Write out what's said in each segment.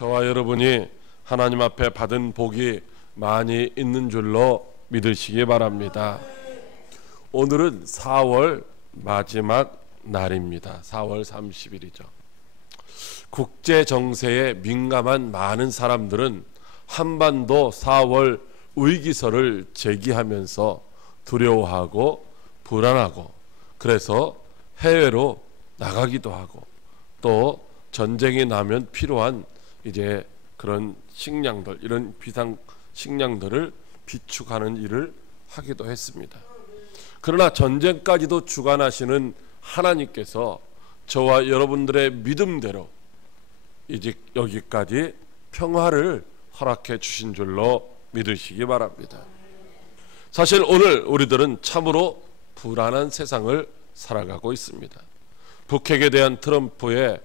저와 여러분이 하나님 앞에 받은 복이 많이 있는 줄로 믿으시기 바랍니다. 오늘은 4월 마지막 날입니다. 4월 30일이죠. 국제 정세에 민감한 많은 사람들은 한반도 4월 위기설을 제기하면서 두려워하고 불안하고, 그래서 해외로 나가기도 하고, 또 전쟁이 나면 필요한 이제 그런 식량들, 이런 비상 식량들을 비축하는 일을 하기도 했습니다. 그러나 전쟁까지도 주관하시는 하나님께서 저와 여러분들의 믿음대로 이제 여기까지 평화를 허락해 주신 줄로 믿으시기 바랍니다. 사실 오늘 우리들은 참으로 불안한 세상을 살아가고 있습니다. 북핵에 대한 트럼프의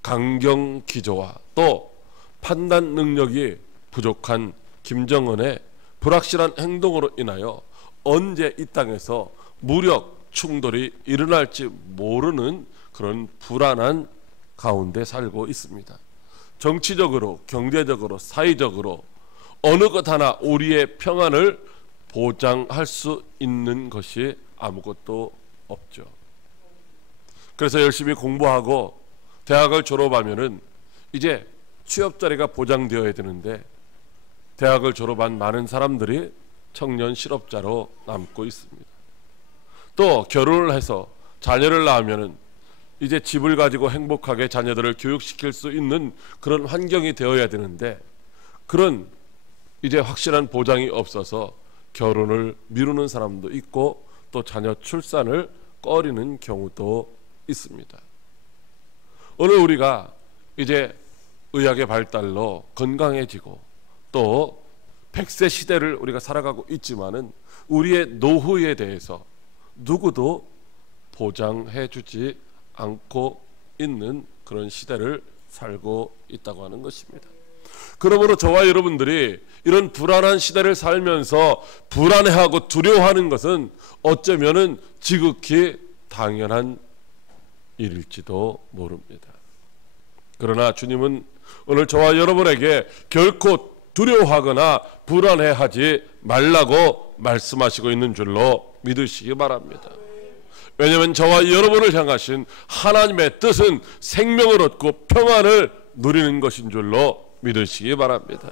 강경 기조와 또 판단 능력이 부족한 김정은의 불확실한 행동으로 인하여 언제 이 땅에서 무력 충돌이 일어날지 모르는 그런 불안한 가운데 살고 있습니다. 정치적으로, 경제적으로, 사회적으로 어느 것 하나 우리의 평안을 보장할 수 있는 것이 아무것도 없죠. 그래서 열심히 공부하고 대학을 졸업하면은 이제 취업 자리가 보장되어야 되는데, 대학을 졸업한 많은 사람들이 청년 실업자로 남고 있습니다. 또 결혼을 해서 자녀를 낳으면은 이제 집을 가지고 행복하게 자녀들을 교육시킬 수 있는 그런 환경이 되어야 되는데, 그런 이제 확실한 보장이 없어서 결혼을 미루는 사람도 있고 또 자녀 출산을 꺼리는 경우도 있습니다. 오늘 우리가 이제 의학의 발달로 건강해지고 또 100세 시대를 우리가 살아가고 있지만은 우리의 노후에 대해서 누구도 보장해 주지 않고 있는 그런 시대를 살고 있다고 하는 것입니다. 그러므로 저와 여러분들이 이런 불안한 시대를 살면서 불안해하고 두려워하는 것은 어쩌면은 지극히 당연한 일일지도 모릅니다. 그러나 주님은 오늘 저와 여러분에게 결코 두려워하거나 불안해하지 말라고 말씀하시고 있는 줄로 믿으시기 바랍니다. 왜냐하면 저와 여러분을 향하신 하나님의 뜻은 생명을 얻고 평안을 누리는 것인 줄로 믿으시기 바랍니다.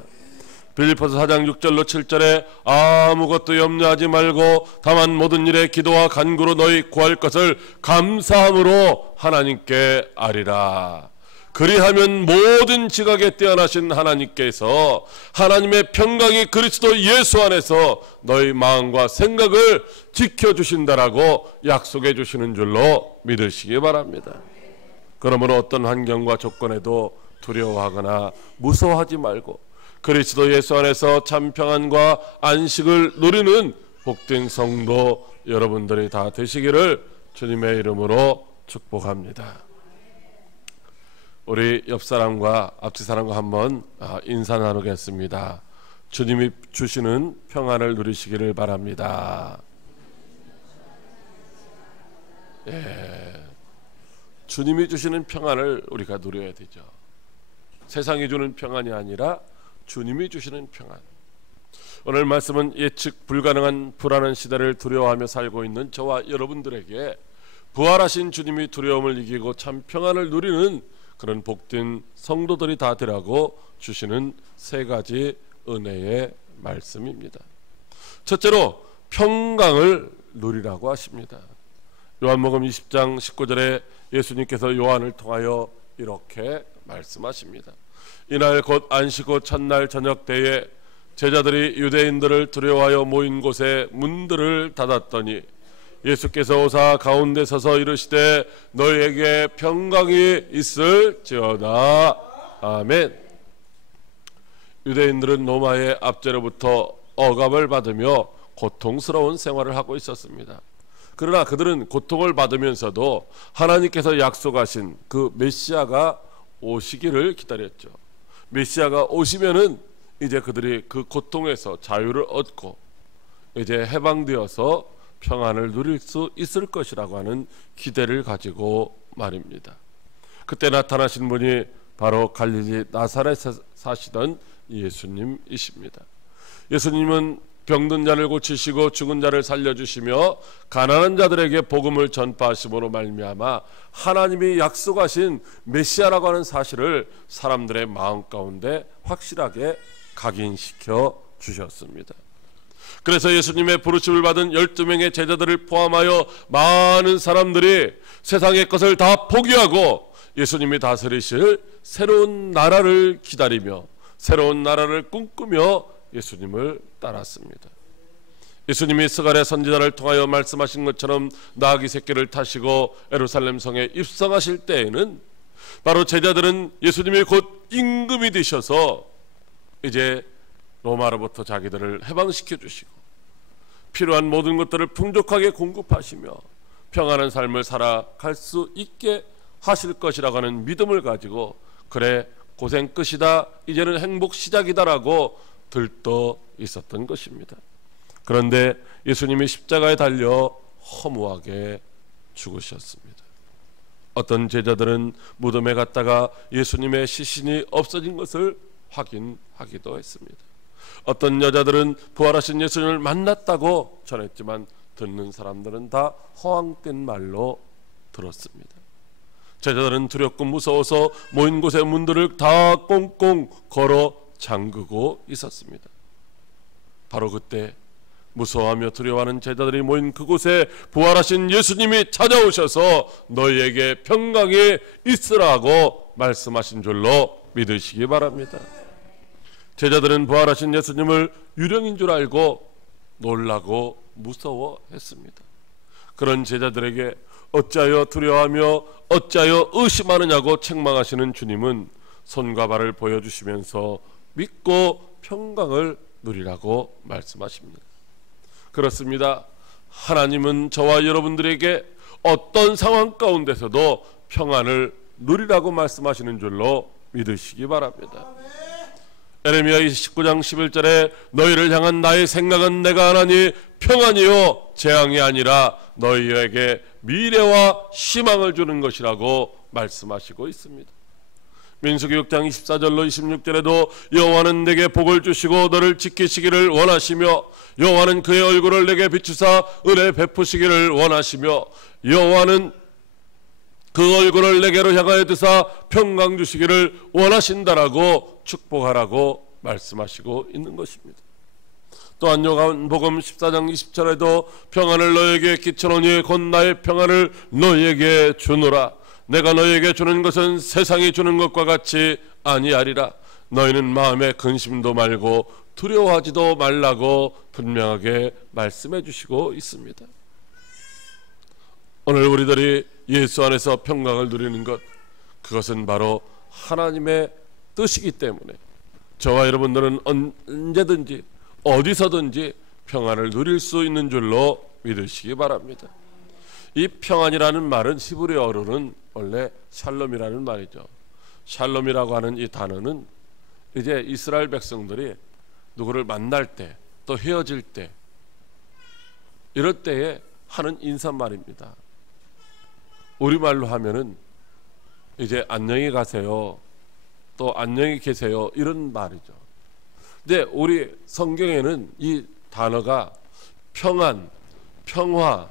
빌립보서 4장 6절로 7절에 아무것도 염려하지 말고 다만 모든 일에 기도와 간구로 너희 구할 것을 감사함으로 하나님께 아리라. 그리하면 모든 지각에 뛰어나신 하나님께서 하나님의 평강이 그리스도 예수 안에서 너희 마음과 생각을 지켜주신다라고 약속해 주시는 줄로 믿으시기 바랍니다. 그러므로 어떤 환경과 조건에도 두려워하거나 무서워하지 말고 그리스도 예수 안에서 참 평안과 안식을 누리는 복된 성도 여러분들이 다 되시기를 주님의 이름으로 축복합니다. 우리 옆사람과 앞뒤사람과 한번 인사 나누겠습니다. 주님이 주시는 평안을 누리시기를 바랍니다. 예, 주님이 주시는 평안을 우리가 누려야 되죠. 세상이 주는 평안이 아니라 주님이 주시는 평안. 오늘 말씀은 예측 불가능한 불안한 시대를 두려워하며 살고 있는 저와 여러분들에게 부활하신 주님이 두려움을 이기고 참 평안을 누리는 그런 복된 성도들이 다 되라고 주시는 세 가지 은혜의 말씀입니다. 첫째로 평강을 누리라고 하십니다. 요한복음 20장 19절에 예수님께서 요한을 통하여 이렇게 말씀하십니다. 이날 곧 안식 후 첫날 저녁 때에 제자들이 유대인들을 두려워하여 모인 곳에 문들을 닫았더니 예수께서 오사 가운데 서서 이르시되 너희에게 평강이 있을지어다. 아멘. 유대인들은 로마의 압제로부터 억압을 받으며 고통스러운 생활을 하고 있었습니다. 그러나 그들은 고통을 받으면서도 하나님께서 약속하신 그 메시아가 오시기를 기다렸죠. 메시아가 오시면은 이제 그들이 그 고통에서 자유를 얻고 이제 해방되어서 평안을 누릴 수 있을 것이라고 하는 기대를 가지고 말입니다. 그때 나타나신 분이 바로 갈릴리 나사렛에 사시던 예수님이십니다. 예수님은 병든 자를 고치시고 죽은 자를 살려주시며 가난한 자들에게 복음을 전파하심으로 말미암아 하나님이 약속하신 메시아라고 하는 사실을 사람들의 마음 가운데 확실하게 각인시켜 주셨습니다. 그래서 예수님의 부르심을 받은 12명의 제자들을 포함하여 많은 사람들이 세상의 것을 다 포기하고 예수님이 다스리실 새로운 나라를 기다리며 새로운 나라를 꿈꾸며 예수님을 따랐습니다. 예수님이 스가랴 선지자를 통하여 말씀하신 것처럼 나귀 새끼를 타시고 예루살렘 성에 입성하실 때에는 바로 제자들은 예수님이 곧 임금이 되셔서 이제 로마로부터 자기들을 해방시켜 주시고 필요한 모든 것들을 풍족하게 공급하시며 평안한 삶을 살아갈 수 있게 하실 것이라고 하는 믿음을 가지고 그래 고생 끝이다 이제는 행복 시작이다라고 들떠 있었던 것입니다. 그런데 예수님이 십자가에 달려 허무하게 죽으셨습니다. 어떤 제자들은 무덤에 갔다가 예수님의 시신이 없어진 것을 확인하기도 했습니다. 어떤 여자들은 부활하신 예수님을 만났다고 전했지만 듣는 사람들은 다 허황된 말로 들었습니다. 제자들은 두렵고 무서워서 모인 곳의 문들을 다 꽁꽁 걸어 잠그고 있었습니다. 바로 그때 무서워하며 두려워하는 제자들이 모인 그곳에 부활하신 예수님이 찾아오셔서 너희에게 평강이 있으라고 말씀하신 줄로 믿으시기 바랍니다. 제자들은 부활하신 예수님을 유령인 줄 알고 놀라고 무서워했습니다. 그런 제자들에게 어찌하여 두려워하며 어찌하여 의심하느냐고 책망하시는 주님은 손과 발을 보여주시면서 믿고 평강을 누리라고 말씀하십니다. 그렇습니다. 하나님은 저와 여러분들에게 어떤 상황 가운데서도 평안을 누리라고 말씀하시는 줄로 믿으시기 바랍니다. 에레미야 29장 11절에 너희를 향한 나의 생각은 내가 하나니 평안이요 재앙이 아니라 너희에게 미래와 희망을 주는 것이라고 말씀하시고 있습니다. 민수기 6장 24절로 26절에도 여호와는 내게 복을 주시고 너를 지키시기를 원하시며 여호와는 그의 얼굴을 내게 비추사 은혜 베푸시기를 원하시며 여호와는 그 얼굴을 내게로 향하여 드사 평강 주시기를 원하신다라고 축복하라고 말씀하시고 있는 것입니다. 또한 요한복음 14장 20절에도 평안을 너에게 끼쳐노니 곧 나의 평안을 너에게 주노라. 내가 너에게 주는 것은 세상이 주는 것과 같이 아니하리라. 너희는 마음에 근심도 말고 두려워하지도 말라고 분명하게 말씀해 주시고 있습니다. 오늘 우리들이 예수 안에서 평강을 누리는 것, 그것은 바로 하나님의 뜻이기 때문에 저와 여러분들은 언제든지 어디서든지 평안을 누릴 수 있는 줄로 믿으시기 바랍니다. 이 평안이라는 말은 히브리어로는 원래 샬롬이라는 말이죠. 샬롬이라고 하는 이 단어는 이제 이스라엘 백성들이 누구를 만날 때 또 헤어질 때 이럴 때에 하는 인사말입니다. 우리말로 하면은 이제 안녕히 가세요, 또 안녕히 계세요 이런 말이죠. 근데 우리 성경에는 이 단어가 평안, 평화,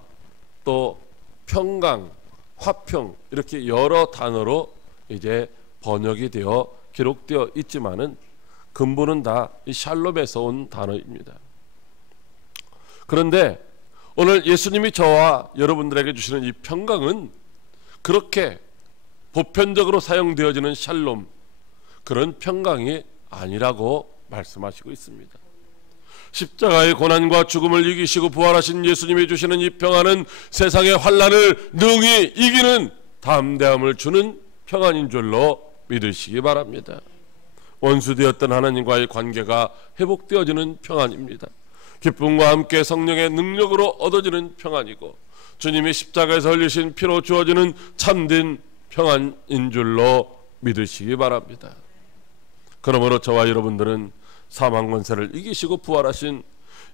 또 평강, 화평 이렇게 여러 단어로 이제 번역이 되어 기록되어 있지만은 근본은 다 이 샬롬에서 온 단어입니다. 그런데 오늘 예수님이 저와 여러분들에게 주시는 이 평강은 그렇게 보편적으로 사용되어지는 샬롬, 그런 평강이 아니라고 말씀하시고 있습니다. 십자가의 고난과 죽음을 이기시고 부활하신 예수님이 주시는 이 평안은 세상의 환난을 능히 이기는 담대함을 주는 평안인 줄로 믿으시기 바랍니다. 원수되었던 하나님과의 관계가 회복되어지는 평안입니다. 기쁨과 함께 성령의 능력으로 얻어지는 평안이고 주님이 십자가에서 흘리신 피로 주어지는 참된 평안인 줄로 믿으시기 바랍니다. 그러므로 저와 여러분들은 사망 권세를 이기시고 부활하신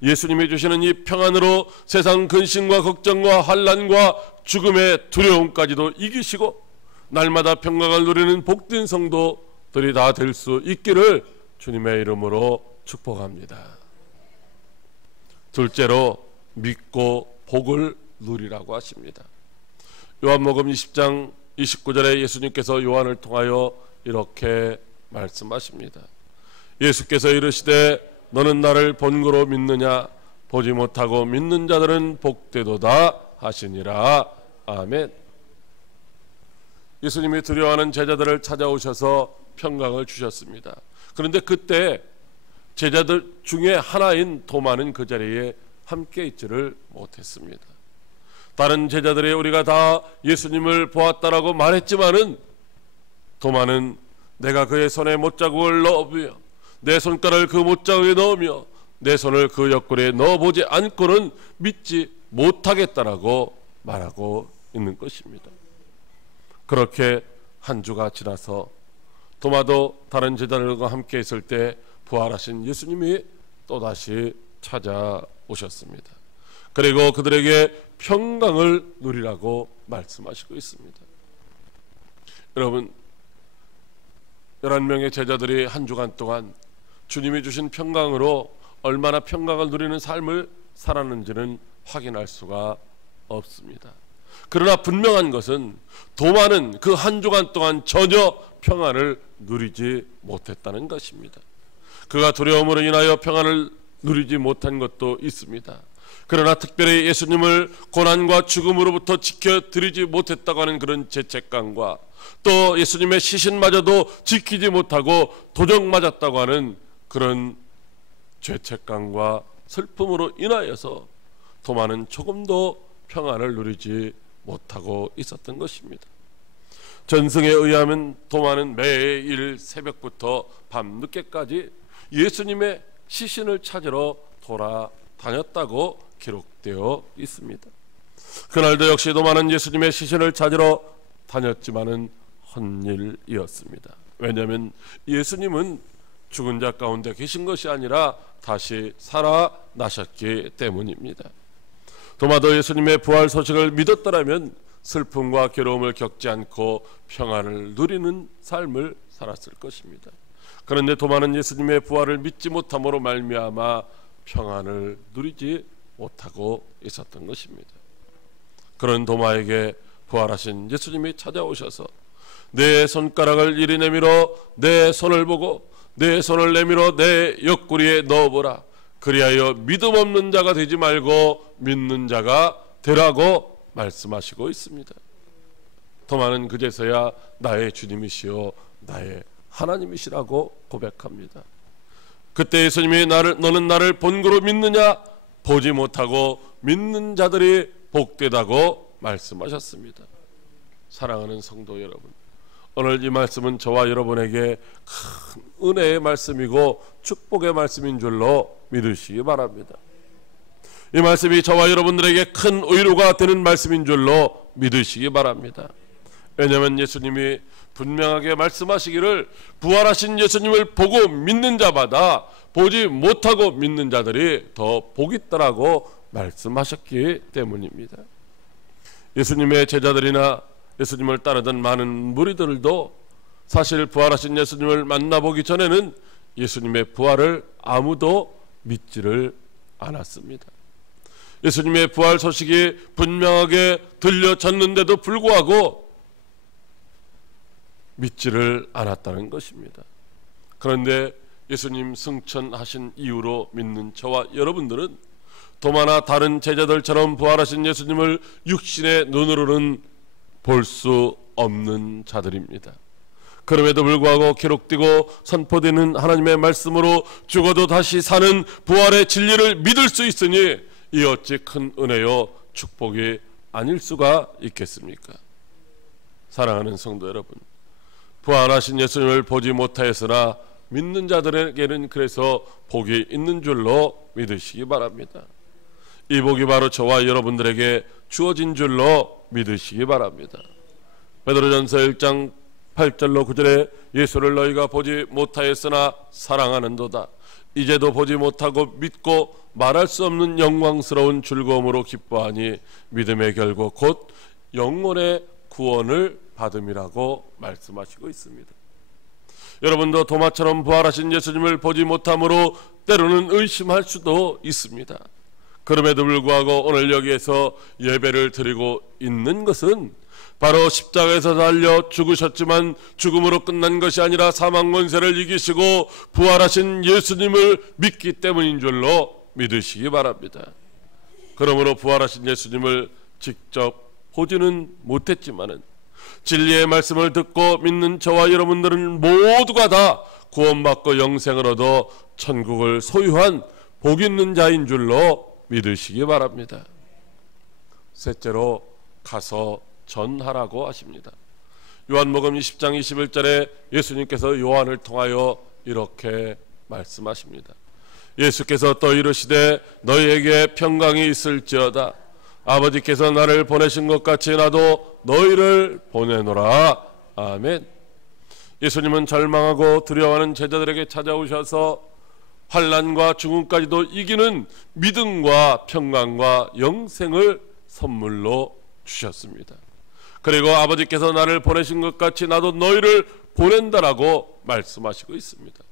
예수님이 주시는 이 평안으로 세상 근심과 걱정과 환난과 죽음의 두려움까지도 이기시고 날마다 평강을 누리는 복된 성도 것들이 다 될 수 있기를 주님의 이름으로 축복합니다. 둘째로 믿고 복을 누리라고 하십니다. 요한복음 20장 29절에 예수님께서 요한을 통하여 이렇게 말씀하십니다. 예수께서 이르시되 너는 나를 본고로 믿느냐? 보지 못하고 믿는 자들은 복되도다 하시니라. 아멘. 예수님이 두려워하는 제자들을 찾아오셔서 평강을 주셨습니다. 그런데 그때 제자들 중에 하나인 도마는 그 자리에 함께 있지를 못했습니다. 다른 제자들이 우리가 다 예수님을 보았다라고 말했지만은 도마는 내가 그의 손에 못자국을 넣으며 내 손가락을 그 못자국에 넣으며 내 손을 그 옆구리에 넣어보지 않고는 믿지 못하겠다라고 말하고 있는 것입니다. 그렇게 한 주가 지나서 도마도 다른 제자들과 함께 있을 때 부활하신 예수님이 또다시 찾아오셨습니다. 그리고 그들에게 평강을 누리라고 말씀하시고 있습니다. 여러분, 11명의 제자들이 한 주간 동안 주님이 주신 평강으로 얼마나 평강을 누리는 삶을 살았는지는 확인할 수가 없습니다. 그러나 분명한 것은 도마는 그 한 주간 동안 전혀 평안을 누리지 못했다는 것입니다. 그가 두려움으로 인하여 평안을 누리지 못한 것도 있습니다. 그러나 특별히 예수님을 고난과 죽음으로부터 지켜드리지 못했다고 하는 그런 죄책감과 또 예수님의 시신마저도 지키지 못하고 도적 맞았다고 하는 그런 죄책감과 슬픔으로 인하여서 도마는 조금도 평안을 누리지 못하고 있었던 것입니다. 전승에 의하면 도마는 매일 새벽부터 밤늦게까지 예수님의 시신을 찾으러 돌아다녔다고 기록되어 있습니다. 그날도 역시 도마는 예수님의 시신을 찾으러 다녔지만은 헛일이었습니다. 왜냐하면 예수님은 죽은 자 가운데 계신 것이 아니라 다시 살아나셨기 때문입니다. 도마도 예수님의 부활 소식을 믿었더라면 슬픔과 괴로움을 겪지 않고 평안을 누리는 삶을 살았을 것입니다. 그런데 도마는 예수님의 부활을 믿지 못함으로 말미암아 평안을 누리지 못하고 있었던 것입니다. 그런 도마에게 부활하신 예수님이 찾아오셔서 내 손가락을 이리 내밀어 내 손을 보고 내 손을 내밀어 내 옆구리에 넣어보라. 그리하여 믿음 없는 자가 되지 말고 믿는 자가 되라고 말씀하시고 있습니다. 도마는 그제서야 나의 주님이시요 나의 하나님이시라고 고백합니다. 그때 예수님이 너는 나를 본고로 믿느냐? 보지 못하고 믿는 자들이 복되다고 말씀하셨습니다. 사랑하는 성도 여러분, 오늘 이 말씀은 저와 여러분에게 큰 은혜의 말씀이고 축복의 말씀인 줄로 믿으시기 바랍니다. 이 말씀이 저와 여러분들에게 큰 위로가 되는 말씀인 줄로 믿으시기 바랍니다. 왜냐하면 예수님이 분명하게 말씀하시기를 부활하신 예수님을 보고 믿는 자마다 보지 못하고 믿는 자들이 더 복이 있다라고 말씀하셨기 때문입니다. 예수님의 제자들이나 예수님을 따르던 많은 무리들도 사실 부활하신 예수님을 만나보기 전에는 예수님의 부활을 아무도 믿지를 않았습니다. 예수님의 부활 소식이 분명하게 들려졌는데도 불구하고 믿지를 않았다는 것입니다. 그런데 예수님 승천하신 이후로 믿는 저와 여러분들은 도마나 다른 제자들처럼 부활하신 예수님을 육신의 눈으로는 볼 수 없는 자들입니다. 그럼에도 불구하고 기록되고 선포되는 하나님의 말씀으로 죽어도 다시 사는 부활의 진리를 믿을 수 있으니 이 어찌 큰 은혜요 축복이 아닐 수가 있겠습니까? 사랑하는 성도 여러분, 부활하신 예수님을 보지 못하였으나 믿는 자들에게는 그래서 복이 있는 줄로 믿으시기 바랍니다. 이 복이 바로 저와 여러분들에게 주어진 줄로 믿으시기 바랍니다. 베드로전서 1장 8절로 9절에 예수를 너희가 보지 못하였으나 사랑하는도다. 이제도 보지 못하고 믿고 말할 수 없는 영광스러운 즐거움으로 기뻐하니 믿음의 결국 곧 영혼의 구원을 받음이라고 말씀하시고 있습니다. 여러분도 도마처럼 부활하신 예수님을 보지 못함으로 때로는 의심할 수도 있습니다. 그럼에도 불구하고 오늘 여기에서 예배를 드리고 있는 것은 바로 십자가에서 달려 죽으셨지만 죽음으로 끝난 것이 아니라 사망 권세를 이기시고 부활하신 예수님을 믿기 때문인 줄로 믿으시기 바랍니다. 그러므로 부활하신 예수님을 직접 보지는 못했지만은 진리의 말씀을 듣고 믿는 저와 여러분들은 모두가 다 구원받고 영생을 얻어 천국을 소유한 복 있는 자인 줄로 믿으시기 바랍니다. 셋째로 가서 전하라고 하십니다. 요한복음 20장 21절에 예수님께서 요한을 통하여 이렇게 말씀하십니다. 예수께서 또 이르시되 너희에게 평강이 있을지어다. 아버지께서 나를 보내신 것 같이 나도 너희를 보내노라. 아멘. 예수님은 절망하고 두려워하는 제자들에게 찾아오셔서 환난과 죽음까지도 이기는 믿음과 평강과 영생을 선물로 주셨습니다. 그리고 아버지께서 나를 보내신 것 같이 나도 너희를 보낸다라고 말씀하시고 있습니다.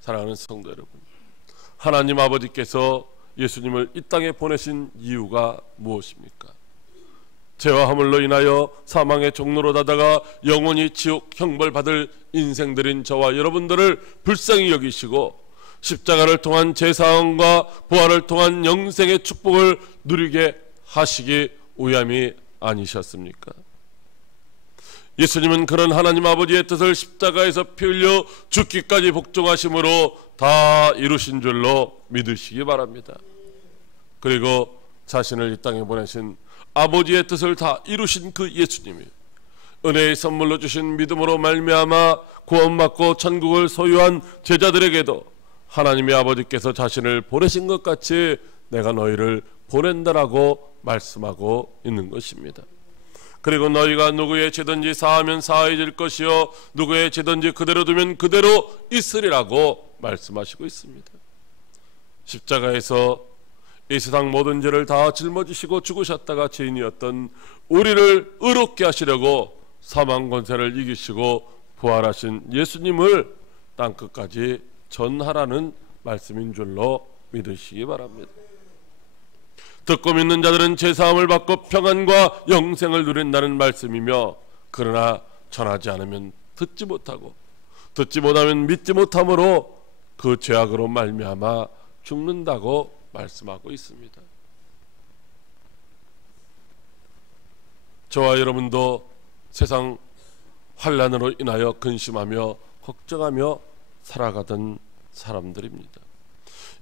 사랑하는 성도 여러분, 하나님 아버지께서 예수님을 이 땅에 보내신 이유가 무엇입니까? 죄와 허물로 인하여 사망의 종로로 다다가 영원히 지옥 형벌 받을 인생들인 저와 여러분들을 불쌍히 여기시고 십자가를 통한 제사함과 부활을 통한 영생의 축복을 누리게 하시기 위함이 아니셨습니까? 예수님은 그런 하나님 아버지의 뜻을 십자가에서 피 흘려 죽기까지 복종하심으로 다 이루신 줄로 믿으시기 바랍니다. 그리고 자신을 이 땅에 보내신 아버지의 뜻을 다 이루신 그 예수님이 은혜의 선물로 주신 믿음으로 말미암아 구원받고 천국을 소유한 제자들에게도 하나님의 아버지께서 자신을 보내신 것 같이 내가 너희를 보낸다라고 말씀하고 있는 것입니다. 그리고 너희가 누구의 죄든지 사하면 사해질 것이요 누구의 죄든지 그대로 두면 그대로 있으리라고 말씀하시고 있습니다. 십자가에서 이 세상 모든 죄를 다 짊어지시고 죽으셨다가 죄인이었던 우리를 의롭게 하시려고 사망 권세를 이기시고 부활하신 예수님을 땅끝까지 전하라는 말씀인 줄로 믿으시기 바랍니다. 듣고 믿는 자들은 제사함을 받고 평안과 영생을 누린다는 말씀이며, 그러나 전하지 않으면 듣지 못하고 듣지 못하면 믿지 못함으로 그 죄악으로 말미암아 죽는다고 말씀하고 있습니다. 저와 여러분도 세상 환난으로 인하여 근심하며 걱정하며 살아가던 사람들입니다.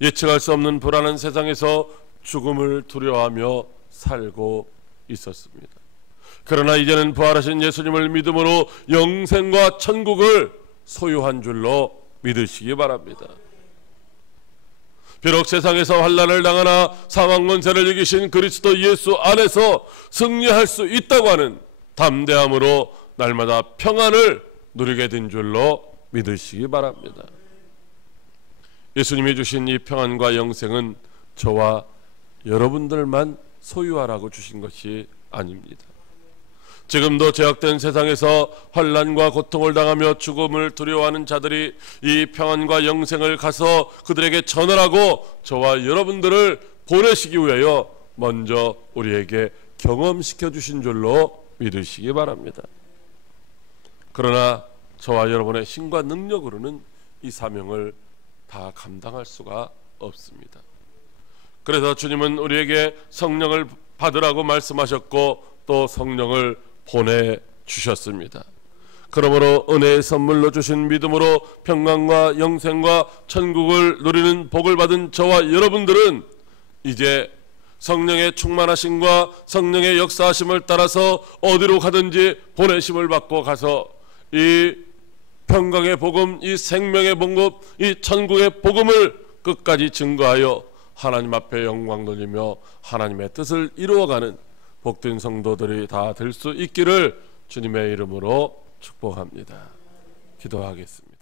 예측할 수 없는 불안한 세상에서 죽음을 두려워하며 살고 있었습니다. 그러나 이제는 부활하신 예수님을 믿음으로 영생과 천국을 소유한 줄로 믿으시기 바랍니다. 비록 세상에서 환난을 당하나 사망 권세를 이기신 그리스도 예수 안에서 승리할 수 있다고 하는 담대함으로 날마다 평안을 누리게 된 줄로 믿으시기 바랍니다. 예수님이 주신 이 평안과 영생은 저와 여러분들만 소유하라고 주신 것이 아닙니다. 지금도 죄악된 세상에서 환난과 고통을 당하며 죽음을 두려워하는 자들이 이 평안과 영생을 가서 그들에게 전하라고 저와 여러분들을 보내시기 위하여 먼저 우리에게 경험시켜 주신 줄로 믿으시기 바랍니다. 그러나 저와 여러분의 힘과 능력으로는 이 사명을 다 감당할 수가 없습니다. 그래서 주님은 우리에게 성령을 받으라고 말씀하셨고 또 성령을 보내주셨습니다. 그러므로 은혜의 선물로 주신 믿음으로 평강과 영생과 천국을 누리는 복을 받은 저와 여러분들은 이제 성령의 충만하심과 성령의 역사하심을 따라서 어디로 가든지 보내심을 받고 가서 이 평강의 복음, 이 생명의 복음, 이 천국의 복음을 끝까지 증거하여 하나님 앞에 영광 돌리며 하나님의 뜻을 이루어가는 복된 성도들이 다 될 수 있기를 주님의 이름으로 축복합니다. 기도하겠습니다.